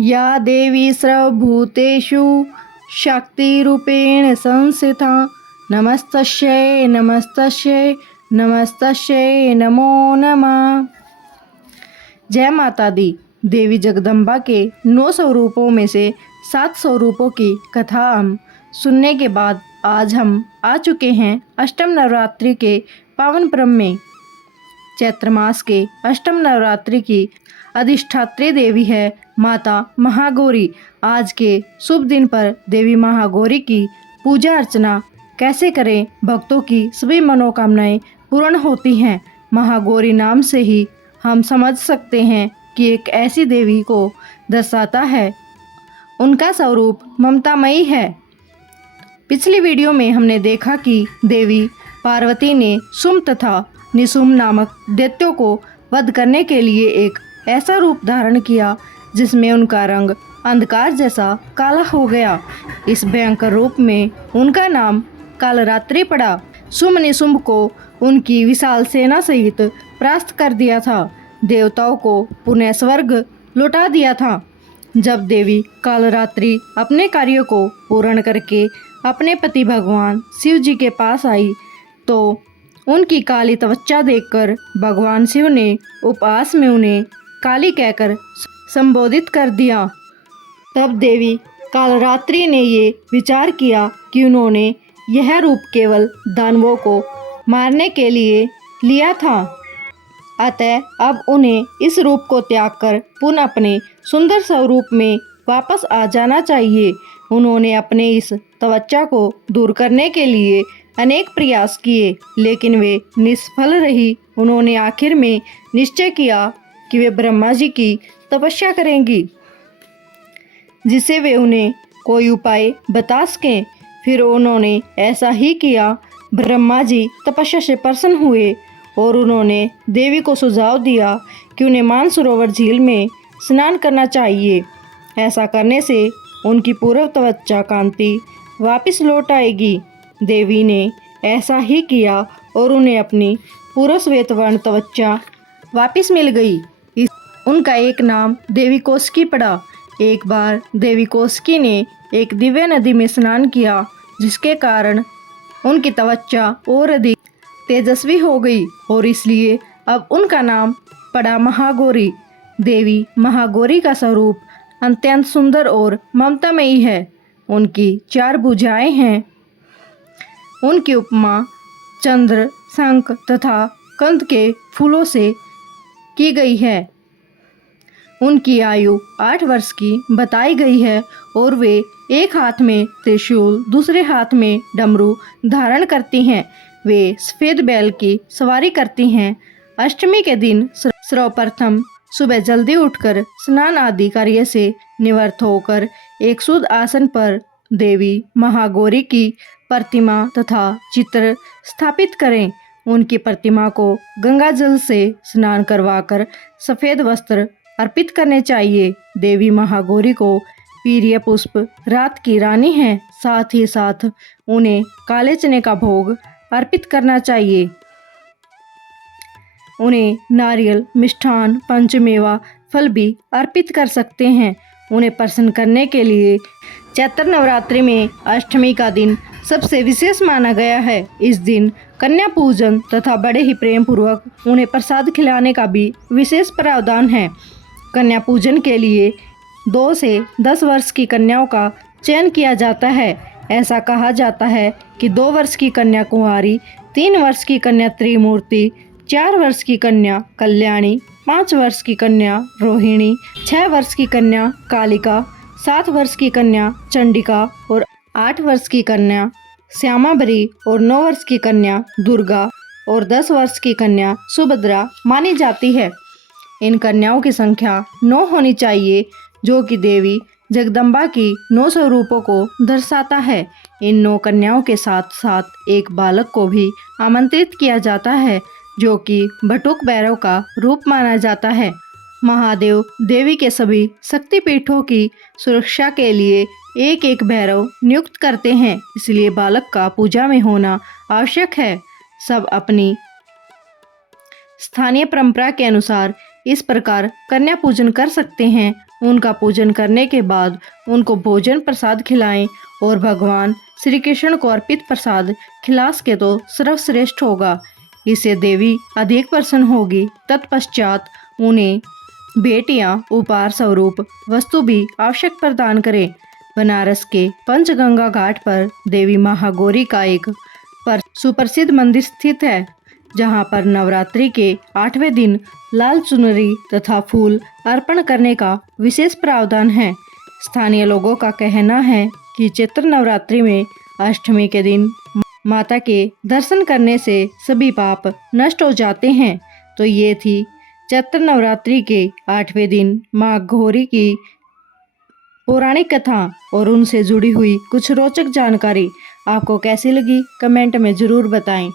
या देवी सर्वभूतेषु शक्तिरूपेण संस्थिता नमस्तस्यै नमस्तस्यै नमस्तस्यै नमो नमः। जय माता दी। देवी जगदम्बा के 9 स्वरूपों में से 7 स्वरूपों की कथा हम सुनने के बाद आज हम आ चुके हैं अष्टम नवरात्रि के पावन पर्व में। चैत्र मास के अष्टम नवरात्रि की अधिष्ठात्री देवी है माता महागौरी। आज के शुभ दिन पर देवी महागौरी की पूजा अर्चना कैसे करें, भक्तों की सभी मनोकामनाएं पूर्ण होती हैं। महागौरी नाम से ही हम समझ सकते हैं कि एक ऐसी देवी को दर्शाता है। उनका स्वरूप ममतामयी है। पिछली वीडियो में हमने देखा कि देवी पार्वती ने शुंभ तथा निशुंभ नामक दैत्यों को वध करने के लिए एक ऐसा रूप धारण किया जिसमें उनका रंग अंधकार जैसा काला हो गया। इस भयंकर रूप में उनका नाम कालरात्रि पड़ा। शुंभ निशुंभ को उनकी विशाल सेना सहित परास्त कर दिया था। देवताओं को पुनः स्वर्ग लौटा दिया था। जब देवी कालरात्रि अपने कार्यों को पूर्ण करके अपने पति भगवान शिव जी के पास आई तो उनकी काली त्वचा देखकर भगवान शिव ने उपहास में उन्हें काली कहकर संबोधित कर दिया। तब देवी कालरात्रि ने ये विचार किया कि उन्होंने यह रूप केवल दानवों को मारने के लिए लिया था, अतः अब उन्हें इस रूप को त्याग कर पुनः अपने सुंदर स्वरूप में वापस आ जाना चाहिए। उन्होंने अपने इस त्वचा को दूर करने के लिए अनेक प्रयास किए, लेकिन वे निष्फल रही। उन्होंने आखिर में निश्चय किया कि वे ब्रह्मा जी की तपस्या करेंगी, जिससे वे उन्हें कोई उपाय बता सकें। फिर उन्होंने ऐसा ही किया। ब्रह्मा जी तपस्या से प्रसन्न हुए और उन्होंने देवी को सुझाव दिया कि उन्हें मानसरोवर झील में स्नान करना चाहिए। ऐसा करने से उनकी पूर्व त्वचा कांति वापस लौट आएगी। देवी ने ऐसा ही किया और उन्हें अपनी पूर्व श्वेत वर्ण त्वचा वापस मिल गई। उनका एक नाम देवी कौशिकी पड़ा। एक बार देवी कौशिकी ने एक दिव्य नदी में स्नान किया, जिसके कारण उनकी त्वचा और अधिक तेजस्वी हो गई और इसलिए अब उनका नाम पड़ा महागौरी। देवी महागौरी का स्वरूप अत्यंत सुंदर और ममतामयी है। उनकी 4 भुजाएं हैं। उनकी उपमा चंद्र, शंख तथा कंद के फूलों से की गई है। उनकी आयु 8 वर्ष की बताई गई है और वे एक हाथ में त्रिशूल, दूसरे हाथ में डमरू धारण करती हैं। वे सफ़ेद बैल की सवारी करती हैं। अष्टमी के दिन सर्वप्रथम सुबह जल्दी उठकर स्नान आदि कार्य से निवृत्त होकर एक शुद्ध आसन पर देवी महागौरी की प्रतिमा तथा चित्र स्थापित करें। उनकी प्रतिमा को गंगा जल से स्नान करवाकर सफ़ेद वस्त्र अर्पित करने चाहिए। देवी महागौरी को पीरिय पुष्प रात की रानी है। साथ ही साथ उन्हें काले चने का भोग अर्पित करना चाहिए। उन्हें नारियल, मिष्ठान, पंचमेवा फल भी अर्पित कर सकते हैं। उन्हें प्रसन्न करने के लिए चैत्र नवरात्रि में अष्टमी का दिन सबसे विशेष माना गया है। इस दिन कन्या पूजन तथा बड़े ही प्रेम पूर्वक उन्हें प्रसाद खिलाने का भी विशेष प्रावधान है। कन्या पूजन के लिए 2 से 10 वर्ष की कन्याओं का चयन किया जाता है। ऐसा कहा जाता है कि 2 वर्ष की कन्या कुंवारी, 3 वर्ष की कन्या त्रिमूर्ति, 4 वर्ष की कन्या कल्याणी, 5 वर्ष की कन्या रोहिणी, 6 वर्ष की कन्या कालिका, 7 वर्ष की कन्या चंडिका और 8 वर्ष की कन्या श्यामाबरी और 9 वर्ष की कन्या दुर्गा और 10 वर्ष की कन्या सुभद्रा मानी जाती है। इन कन्याओं की संख्या 9 होनी चाहिए, जो कि देवी जगदम्बा की 9 स्वरूपों को दर्शाता है। इन 9 कन्याओं के साथ साथ एक बालक को भी आमंत्रित किया जाता है, जो कि बटुक भैरव का रूप माना जाता है। महादेव देवी के सभी शक्तिपीठों की सुरक्षा के लिए एक एक भैरव नियुक्त करते हैं, इसलिए बालक का पूजा में होना आवश्यक है। सब अपनी स्थानीय परंपरा के अनुसार इस प्रकार कन्या पूजन कर सकते हैं उनका पूजन करने के बाद उनको भोजन प्रसाद खिलाएं और भगवान श्री कृष्ण को अर्पित प्रसाद खिला सके तो सर्वश्रेष्ठ होगा। इससे देवी अधिक प्रसन्न होगी। तत्पश्चात उन्हें बेटियां उपहार स्वरूप वस्तु भी आवश्यक प्रदान करें। बनारस के पंचगंगा घाट पर देवी महागौरी का एक सुप्रसिद्ध मंदिर स्थित है, जहां पर नवरात्रि के 8वें दिन लाल चुनरी तथा फूल अर्पण करने का विशेष प्रावधान है। स्थानीय लोगों का कहना है कि चैत्र नवरात्रि में अष्टमी के दिन माता के दर्शन करने से सभी पाप नष्ट हो जाते हैं। तो ये थी चैत्र नवरात्रि के 8वें दिन माँ गौरी की पौराणिक कथा और उनसे जुड़ी हुई कुछ रोचक जानकारी। आपको कैसी लगी कमेंट में ज़रूर बताएं।